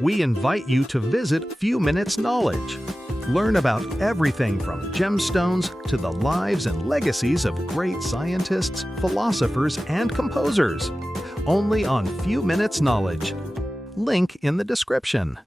We invite you to visit Few Minutes Knowledge. Learn about everything from gemstones to the lives and legacies of great scientists, philosophers, and composers. Only on Few Minutes Knowledge. Link in the description.